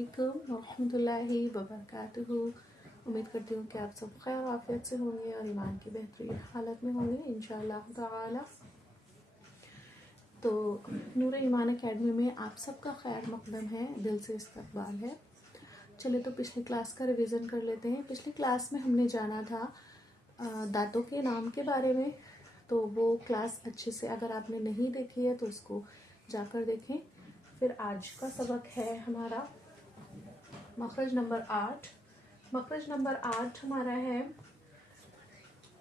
वालेकुम रहमतुल्लाहि वबरकातुहू। उम्मीद करती हूँ कि आप सब खैर आफियत से होंगे और ईमान की बेहतरीन हालत में होंगे इंशाअल्लाह ताला। तो नूर ईमान अकेडमी में आप सबका खैर मकदम है, दिल से इस्तकबाल है। चलिए तो पिछली क्लास का रिवीजन कर लेते हैं। पिछली क्लास में हमने जाना था दांतों के नाम के बारे में, तो वो क्लास अच्छे से अगर आपने नहीं देखी है तो उसको जाकर देखें। फिर आज का सबक है हमारा मखरज नंबर 8। मखरज नंबर 8 हमारा है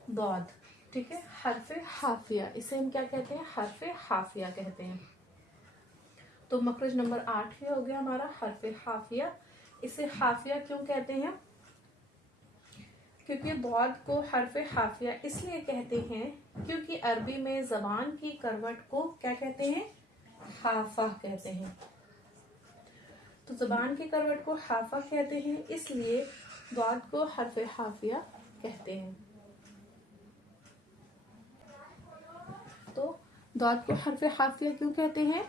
दौद, ठीक है, हरफे हाफिया। इसे हम क्या कहते हैं? हरफे हाफिया कहते हैं। तो मखरज नंबर 8 ही हो गया हमारा हरफे हाफिया। इसे हाफिया क्यों कहते हैं? क्योंकि दौद को हरफे हाफिया इसलिए कहते हैं क्योंकि अरबी में जबान की करवट को क्या कहते हैं? हाफा कहते हैं। तो जबान की करवट को हाफा कहते हैं, इसलिए दौद को हरफे हाफिया कहते हैं। तो दौद को हरफे हाफिया क्यों कहते हैं?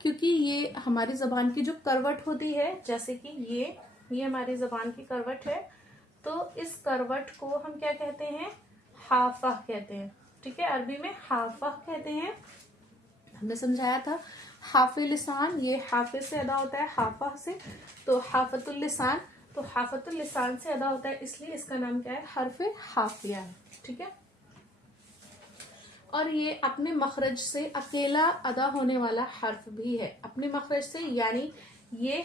क्योंकि ये हमारी जबान की जो करवट होती है, जैसे कि ये हमारी जबान की करवट है, तो इस करवट को हम क्या कहते हैं? हाफा कहते हैं। ठीक है, अरबी में हाफा कहते हैं। हमने समझाया था हाफे लिसान, ये हाफे से अदा होता है हाफा से, तो हाफतुल लिसान, तो हाफतुल लिसान से अदा होता है, इसलिए इसका नाम क्या है? हरफे हाफिया है। ठीक है, और ये अपने मखरज से अकेला अदा होने वाला हर्फ भी है। अपने मखरज से यानी ये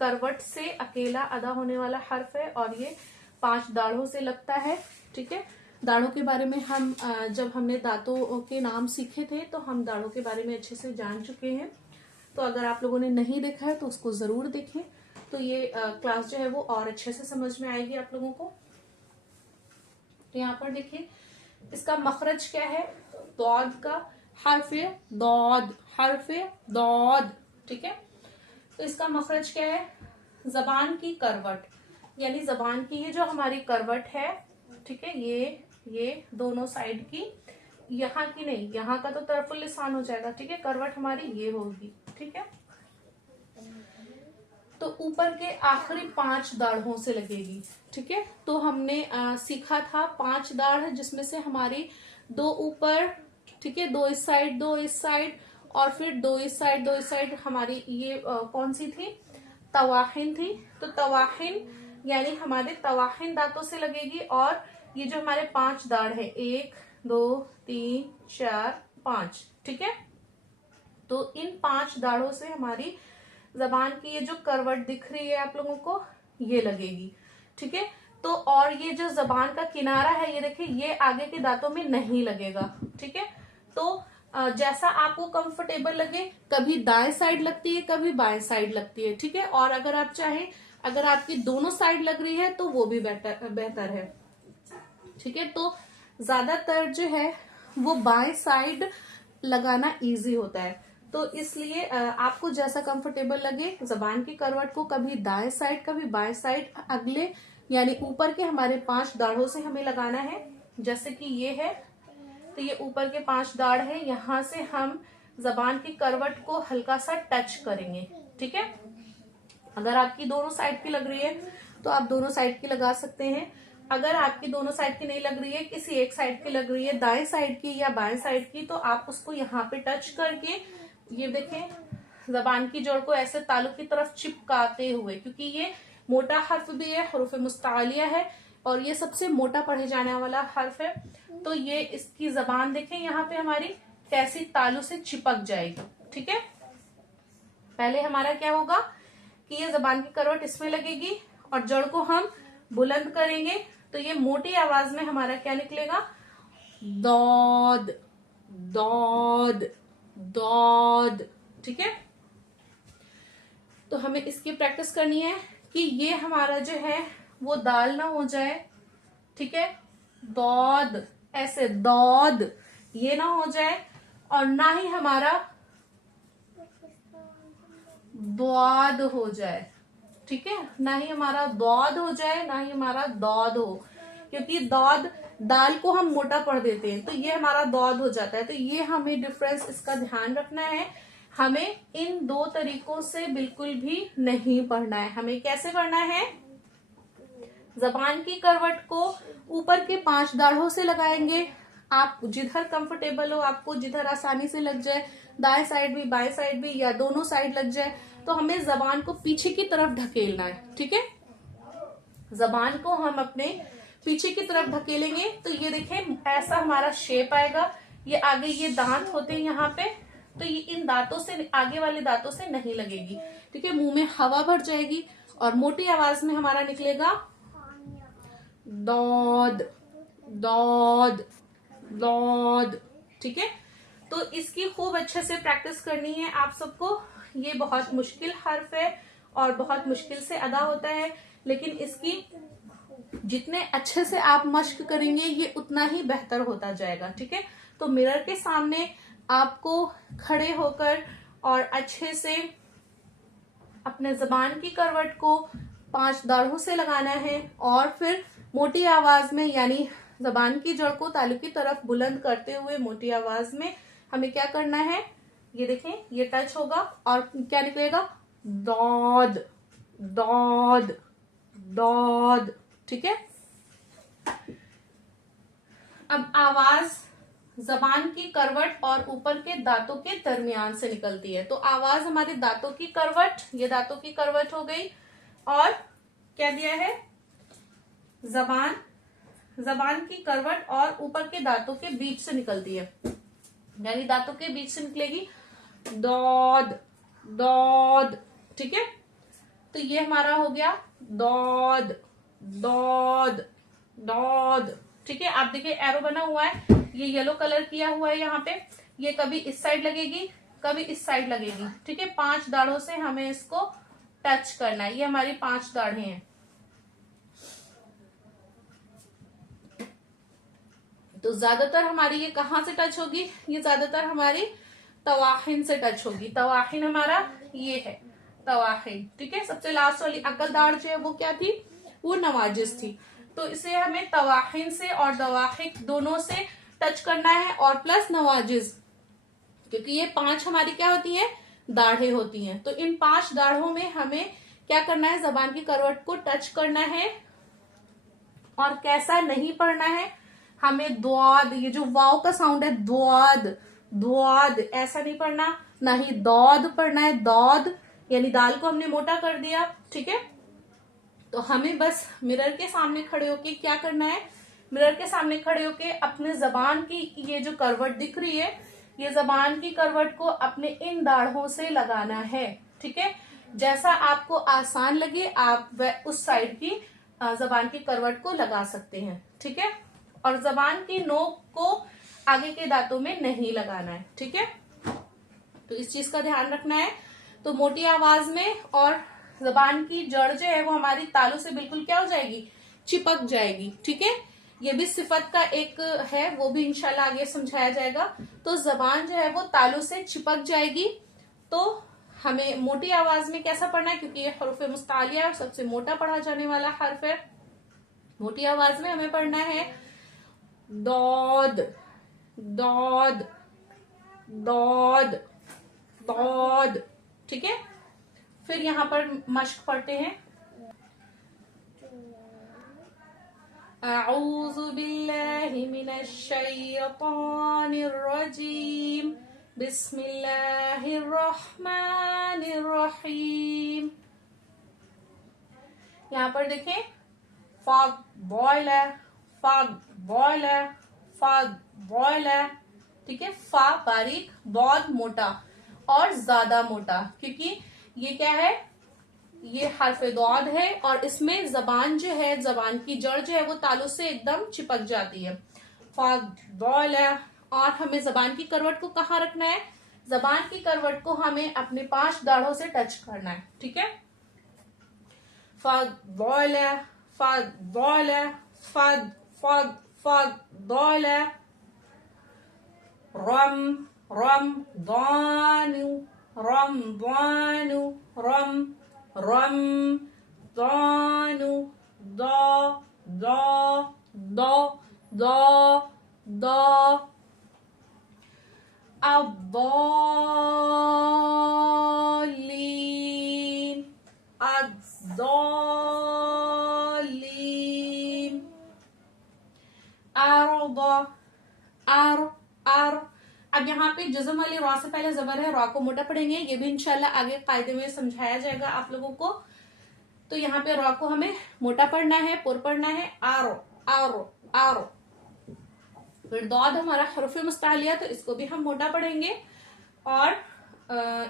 करवट से अकेला अदा होने वाला हर्फ है, और ये 5 दाढ़ों से लगता है। ठीक है, दाढ़ों के बारे में हम जब हमने दांतों के नाम सीखे थे तो हम दाढ़ों के बारे में अच्छे से जान चुके हैं। तो अगर आप लोगों ने नहीं देखा है तो उसको जरूर देखें, तो ये क्लास जो है वो और अच्छे से समझ में आएगी आप लोगों को। तो यहाँ पर देखिए इसका मखरज क्या है? दौद का हरफे दौद, हरफे दौद। ठीक है, तो इसका मखरज क्या है? जबान की करवट, यानी जबान की ये जो हमारी करवट है, ठीक है, ये दोनों साइड की, यहाँ की नहीं, यहाँ का तो तरफुल लिसान हो जाएगा। ठीक है, करवट हमारी ये होगी। ठीक है, तो ऊपर के आखिरी 5 दाढ़ों से लगेगी। ठीक है, तो हमने सीखा था 5 दाढ़, जिसमें से हमारी 2 ऊपर, ठीक है, 2 इस साइड, 2 इस साइड, और फिर 2 इस साइड, 2 इस साइड। हमारी ये कौन सी थी? तवाहिन थी। तो तवाहिन यानी हमारे तवाहिन दांतों से लगेगी, और ये जो हमारे 5 दाढ़ है, 1 2 3 4 5, ठीक है, तो इन 5 दाढ़ों से हमारी जबान की ये जो करवट दिख रही है आप लोगों को, ये लगेगी। ठीक है, तो और ये जो जबान का किनारा है, ये देखिए, ये आगे के दांतों में नहीं लगेगा। ठीक है, तो जैसा आपको कंफर्टेबल लगे, कभी दाएं साइड लगती है, कभी बाएं साइड लगती है। ठीक है, और अगर आप चाहें, अगर आपकी दोनों साइड लग रही है तो वो भी बेहतर है। ठीक है, तो ज्यादातर जो है वो बाएं साइड लगाना इजी होता है, तो इसलिए आपको जैसा कंफर्टेबल लगे, जबान की करवट को कभी दाएं साइड कभी बाएं साइड, अगले यानी ऊपर के हमारे 5 दाढ़ों से हमें लगाना है। जैसे कि ये है, तो ये ऊपर के 5 दाढ़ है, यहां से हम जबान की करवट को हल्का सा टच करेंगे। ठीक है, अगर आपकी दोनों साइड की लग रही है तो आप दोनों साइड की लगा सकते हैं। अगर आपकी दोनों साइड की नहीं लग रही है, किसी एक साइड की लग रही है, दाएं साइड की या बाएं साइड की, तो आप उसको यहाँ पे टच करके, ये देखें, जबान की जोड़ को ऐसे तालु की तरफ चिपकाते हुए, क्योंकि ये मोटा हर्फ भी है, हुरूफ मुस्तालिया है, और ये सबसे मोटा पढ़े जाने वाला हर्फ है। तो ये इसकी जबान देखें यहाँ पे हमारी कैसी तालु से चिपक जाएगी। ठीक है, पहले हमारा क्या होगा कि ये जबान की करवट इसमें लगेगी, और जड़ को हम बुलंद करेंगे, तो ये मोटी आवाज में हमारा क्या निकलेगा? दौद, दौद, दौद। ठीक है, तो हमें इसकी प्रैक्टिस करनी है कि ये हमारा जो है वो दाल ना हो जाए। ठीक है, दौद, ऐसे दौद ये ना हो जाए, और ना ही हमारा द्वाद हो जाए। ठीक है, ना ही हमारा दौद हो जाए, ना ही हमारा दौद हो, क्योंकि दौद दाल को हम मोटा पढ़ देते हैं, तो ये हमारा दौद हो जाता है। तो ये हमें डिफरेंस इसका ध्यान रखना है। हमें इन दो तरीकों से बिल्कुल भी नहीं पढ़ना है। हमें कैसे पढ़ना है? जबान की करवट को ऊपर के 5 दाढ़ों से लगाएंगे। आप जिधर कंफर्टेबल हो, आपको जिधर आसानी से लग जाए, दाएं साइड भी बाएं साइड भी या दोनों साइड लग जाए, तो हमें जबान को पीछे की तरफ ढकेलना है। ठीक है, जबान को हम अपने पीछे की तरफ ढकेलेंगे तो ये देखें ऐसा हमारा शेप आएगा। ये आगे ये दांत होते हैं यहाँ पे, तो ये इन दांतों से, आगे वाले दांतों से नहीं लगेगी। ठीक है, मुंह में हवा भर जाएगी और मोटी आवाज में हमारा निकलेगा दौद दौद दौद। ठीक है, तो इसकी खूब अच्छे से प्रैक्टिस करनी है आप सबको। ये बहुत मुश्किल हर्फ है और बहुत मुश्किल से अदा होता है, लेकिन इसकी जितने अच्छे से आप मश्क करेंगे ये उतना ही बेहतर होता जाएगा। ठीक है, तो मिरर के सामने आपको खड़े होकर और अच्छे से अपने जबान की करवट को 5 दाढ़ों से लगाना है और फिर मोटी आवाज में, यानी जबान की जड़ को तालू की तरफ बुलंद करते हुए मोटी आवाज में हमें क्या करना है? ये देखें, ये टच होगा और क्या निकलेगा? दौद दौद दौद। ठीक है, अब आवाज जबान की करवट और ऊपर के दांतों के दरमियान से निकलती है। तो आवाज हमारे दांतों की करवट, ये दांतों की करवट हो गई, और क्या दिया है? जबान, जबान की करवट और ऊपर के दांतों के बीच से निकलती है, यानी दांतों के बीच से निकलेगी दौद दौद। ठीक है, तो ये हमारा हो गया दौद दौद दौद। ठीक है, आप देखिए एरो बना हुआ है, ये येलो कलर किया हुआ है यहाँ पे। ये कभी इस साइड लगेगी, कभी इस साइड लगेगी। ठीक है, 5 दाढ़ों से हमें इसको टच करना है। ये हमारी 5 दाढ़ें हैं। तो ज्यादातर हमारी ये कहाँ से टच होगी? ये ज्यादातर हमारी तवाहिन से टच होगी। तवाहिन हमारा ये है, तवाहिन। ठीक है, सबसे लास्ट वाली अकल दाढ़ जो है वो क्या थी? वो नवाजिस थी। तो इसे हमें तवाहिन से और दवाहिक दोनों से टच करना है, और प्लस नवाजिस, क्योंकि ये 5 हमारी क्या होती हैं? दाढ़ें होती हैं। तो इन 5 दाढ़ों में हमें क्या करना है? जबान की करवट को टच करना है। और कैसा नहीं पढ़ना है? हमें द्वाद, ये जो वाव का साउंड है, द्वाद द्वाद, ऐसा नहीं पढ़ना, ना ही दौद पढ़ना है। दौद यानी दाल को हमने मोटा कर दिया। ठीक है, तो हमें बस मिरर के सामने खड़े होके क्या करना है? मिरर के सामने खड़े होके अपने जबान की ये जो करवट दिख रही है, ये जबान की करवट को अपने इन दाढ़ों से लगाना है। ठीक है, जैसा आपको आसान लगे आप वह उस साइड की जबान की करवट को लगा सकते हैं। ठीक है, और जबान की नोक को आगे के दांतों में नहीं लगाना है। ठीक है, तो इस चीज का ध्यान रखना है। तो मोटी आवाज में, और जबान की जड़ जो है वो हमारी तालू से बिल्कुल क्या हो जाएगी? चिपक जाएगी। ठीक है, ये भी सिफत का एक है, वो भी इंशाल्लाह आगे समझाया जाएगा। तो जबान जो है वो तालू से चिपक जाएगी। तो हमें मोटी आवाज में कैसा पढ़ना है? क्योंकि ये हरूफ मुस्तालिया और सबसे मोटा पढ़ा जाने वाला हर्फ है। मोटी आवाज में हमें पढ़ना है दौद दौद दौद दौद। ठीक है, फिर यहाँ पर मश्क पढ़ते हैं। अऊज़ु बिल्लाहि मिनश शैतानिर रजीम, बिस्मिल्लाहिर रहमानिर रहीम। यहाँ पर देखें, फॉग बॉयल है, फॉग बॉयल है, फॉग बॉयल है। ठीक है, फा बारीक, बहुत मोटा और ज्यादा मोटा, क्योंकि ये क्या है? ये हर्फ दौद है और इसमें जबान जो है, जबान की जड़ जो है वो तालु से एकदम चिपक जाती है। फॉग बॉयल है। और हमें जबान की करवट को कहाँ रखना है? जबान की करवट को हमें अपने 5 दाढ़ों से टच करना है। ठीक है, फॉग बॉयल है, फॉग बॉयल है, फॉग फॉग फॉग बॉयल है। रम रम दानु, रम दानु, रम रम दानु, दो दो दो दो दो। अद्दॉलीन, अद्दॉलीन, अर्द, आर, आर। अब यहाँ पे जज़म वाली रॉ से पहले जबर है, रॉ को मोटा पढ़ेंगे। ये भी इंशाल्लाह आगे कायदे में समझाया जाएगा आप लोगों को। तो यहाँ पे रॉ को हमें मोटा पढ़ना है, पुर पढ़ना है, आरो, आरो, आरो। फिर दौद हमारा हरफ मुस्तालिया, तो इसको भी हम मोटा पढ़ेंगे। और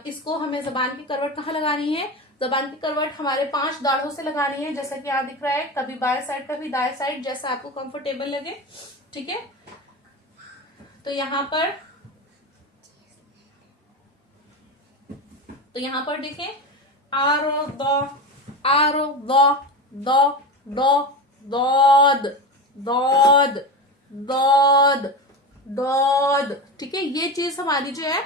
इसको हमें जबान की करवट कहाँ लगानी है? जबान की करवट हमारे 5 दाढ़ों से लगानी है, जैसा कि यहाँ दिख रहा है, कभी बाएं साइड कभी दाएं साइड, जैसा आपको कंफर्टेबल लगे। ठीक है, तो यहाँ पर देखें, आरो दो, आरो दो, दो, दो, दौद, दौद, दौद, दौद। ठीक है, ये चीज हमारी जो है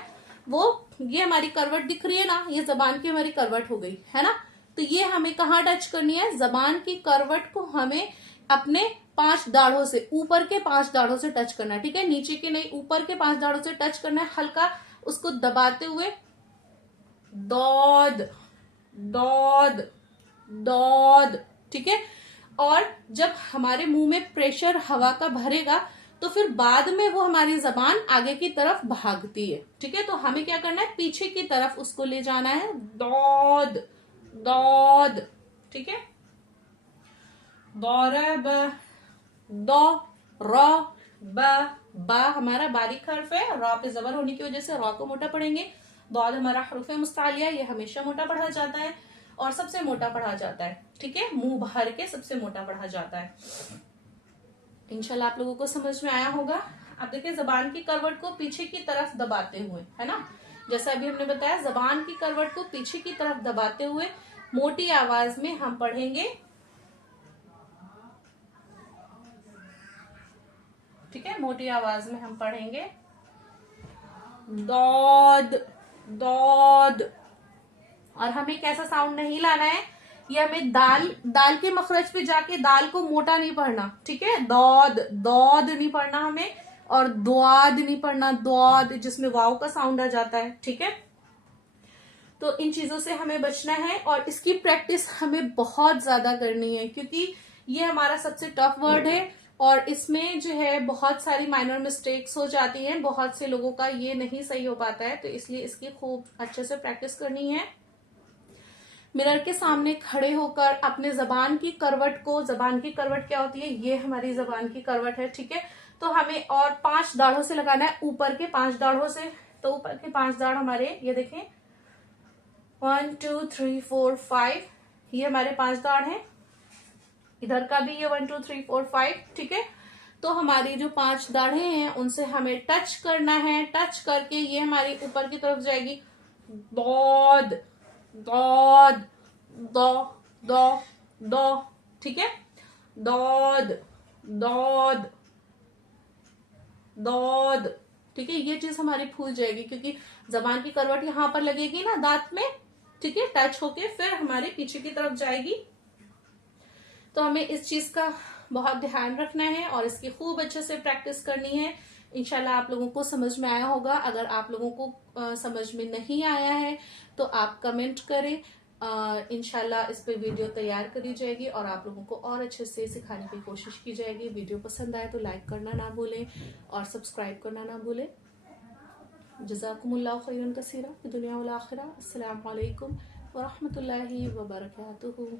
वो, ये हमारी करवट दिख रही है ना, ये जबान की हमारी करवट हो गई है ना। तो ये हमें कहाँ टच करनी है? जबान की करवट को हमें अपने 5 दाढ़ों से, ऊपर के 5 दाढ़ों से टच करना है। ठीक है, नीचे के नहीं, ऊपर के 5 दाढ़ों से टच करना है, हल्का उसको दबाते हुए। दौद, दौद, दौद। ठीक है, और जब हमारे मुंह में प्रेशर हवा का भरेगा तो फिर बाद में वो हमारी जबान आगे की तरफ भागती है। ठीक है, तो हमें क्या करना है? पीछे की तरफ उसको ले जाना है। दौद, दौद। ठीक है, दौरब, दो, र, बा हमारा बारीक हर्फ है, रॉ पे जबर होने की वजह से रॉ को मोटा पढ़ेंगे। दौद हमारा हरूफ मुस्तालिया, ये हमेशा मोटा पढ़ा जाता है और सबसे मोटा पढ़ा जाता है। ठीक है, मुंह भर के सबसे मोटा पढ़ा जाता है। इंशाल्लाह आप लोगों को समझ में आया होगा। अब देखिए, जबान की करवट को पीछे की तरफ दबाते हुए, है ना, जैसा अभी हमने बताया, जबान की करवट को पीछे की तरफ दबाते हुए मोटी आवाज में हम पढ़ेंगे। ठीक है, मोटी आवाज में हम पढ़ेंगे। दौद, दौद। और हमें कैसा साउंड नहीं लाना है, ये हमें दाल के मखरज पे जाके दाल को मोटा नहीं पढ़ना। ठीक है, दौद, दौद नहीं पढ़ना हमें, और द्वाद नहीं पढ़ना, द्वाद जिसमें वाव का साउंड आ जाता है। ठीक है, तो इन चीजों से हमें बचना है और इसकी प्रैक्टिस हमें बहुत ज्यादा करनी है, क्योंकि ये हमारा सबसे टफ वर्ड है और इसमें जो है बहुत सारी माइनर मिस्टेक्स हो जाती हैं, बहुत से लोगों का ये नहीं सही हो पाता है, तो इसलिए इसकी खूब अच्छे से प्रैक्टिस करनी है। मिरर के सामने खड़े होकर अपने जबान की करवट को, जबान की करवट क्या होती है? ये हमारी जबान की करवट है। ठीक है, तो हमें और 5 दाढ़ों से लगाना है, ऊपर के 5 दाढ़ों से। तो ऊपर के 5 दाढ़ हमारे ये देखें, 1 2 3 4 5, ये हमारे 5 दाढ़ हैं। इधर का भी ये 1 2 3 4 5। ठीक है, तो हमारी जो 5 दाढ़ें हैं उनसे हमें टच करना है। टच करके ये हमारी ऊपर की तरफ जाएगी। दौद, दौद, दो, दो, दो। ठीक है, दौद, दौद, दौद। ठीक है, ये चीज हमारी भूल जाएगी क्योंकि जबान की करवट यहां पर लगेगी ना दांत में। ठीक है, टच होके फिर हमारे पीछे की तरफ जाएगी। तो हमें इस चीज का बहुत ध्यान रखना है और इसकी खूब अच्छे से प्रैक्टिस करनी है। इंशाल्लाह आप लोगों को समझ में आया होगा। अगर आप लोगों को समझ में नहीं आया है तो आप कमेंट करें, इंशाल्लाह इस पे वीडियो तैयार करी जाएगी और आप लोगों को और अच्छे से सिखाने की कोशिश की जाएगी। वीडियो पसंद आए तो लाइक करना ना भूलें और सब्सक्राइब करना ना भूलें। जज़ाकुमुल्लाहु खैरन कसीरा, दुनिया वल आखिरा। अस्सलामु अलैकुम व रहमतुल्लाहि व बरकातुहू।